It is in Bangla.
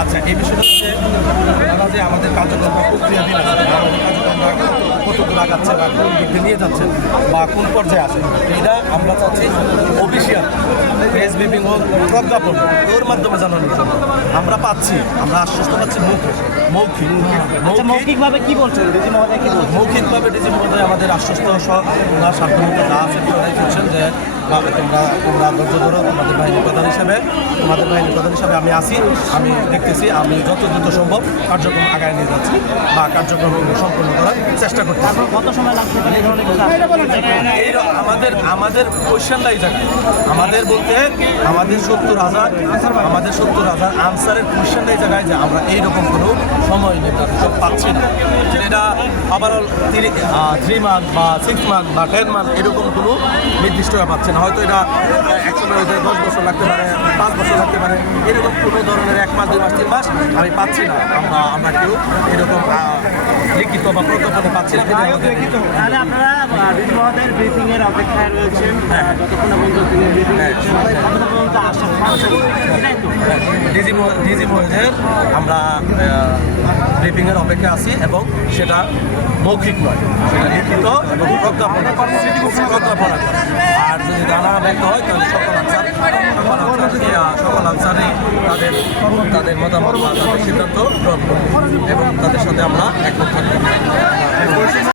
আচ্ছা এই বিষয়টা হচ্ছে তারা যে আমাদের কার্যক্রম বা প্রক্রিয়া আছে আমাদের কার্যক্রমটা বা কোন দিক নিয়ে যাচ্ছে বা কোন পর্যায়ে আছে এটা আমরা চাচ্ছি অফিসিয়াল প্রেস ব্রিফিং হোক প্রজ্ঞাপন ওর মাধ্যমে জানানোর জন্য। আমরা পাচ্ছি আমরা আশ্বস্ত পাচ্ছি মৌখিক মৌখিক আচ্ছা মৌখিকভাবে কি বলছেন? ডিজি মহোদয় কি মৌখিকভাবে ডিজি মহোদয় আমাদের আশ্বস্ত সহ যা আছে করছেন যে তোমরা তোমরা ধৈর্য ধরো তোমাদের বাহিনী প্রধান হিসাবে। তোমাদের বাহিনী প্রধান হিসাবে আমি আসি আমি দেখতেছি আমি যত দ্রুত সম্ভব কার্যক্রম আগায় নিয়ে যাচ্ছি বা কার্যক্রম সম্পন্ন করার চেষ্টা করছি কত সময় র- আমাদের আমাদের কোয়েশ্চেনটা এই জায়গায়। আমাদের বলতে আমাদের সত্তর হাজার আমাদের সত্তর হাজার আনসারের কোয়েশ্চেনটা এই জায়গায় যে আমরা এইরকম কোনো সময় নির্ধারিত পাচ্ছি না। এটা আবার থ্রি মান্থ বা সিক্স মান্থ বা টেন মান্থ এরকম কোনো নির্দিষ্ট পাচ্ছে না। হয়তো এটা এক সময় হয়তো দশ বছর লাগতে পারে পাঁচ বছর লাগতে পারে এরকম কোনো ধরনের এক মাস দুই মাস তিন মাস আমি পাচ্ছি না। আমরা আমরা কেউ এরকম লিখিত বা প্রজ্ঞাপনে পাচ্ছি না। তাহলে আপনারা ডিজি মহোদয়ের ব্রিফিং এর অপেক্ষায় রয়েছেন। যতক্ষণ পর্যন্ত তিনি ব্রিফিং করছেন পর্যন্ত আশ্বাস এটাই তো। ডিজি ডিজি মহিদের আমরা ব্রিফিংয়ের অপেক্ষা আছি এবং সেটা মৌখিক নয়, সেটা লিখিত এবং প্রজ্ঞাপন প্রজ্ঞাপন। আর যদি জানা ব্যক্ত হয়, তাহলে সকল আনসার সকল আনসার সকল আনসারই তাদের তাদের মতামত বা তাদের সিদ্ধান্ত গ্রহণ করবে এবং তাদের সাথে আমরা একমত থাকব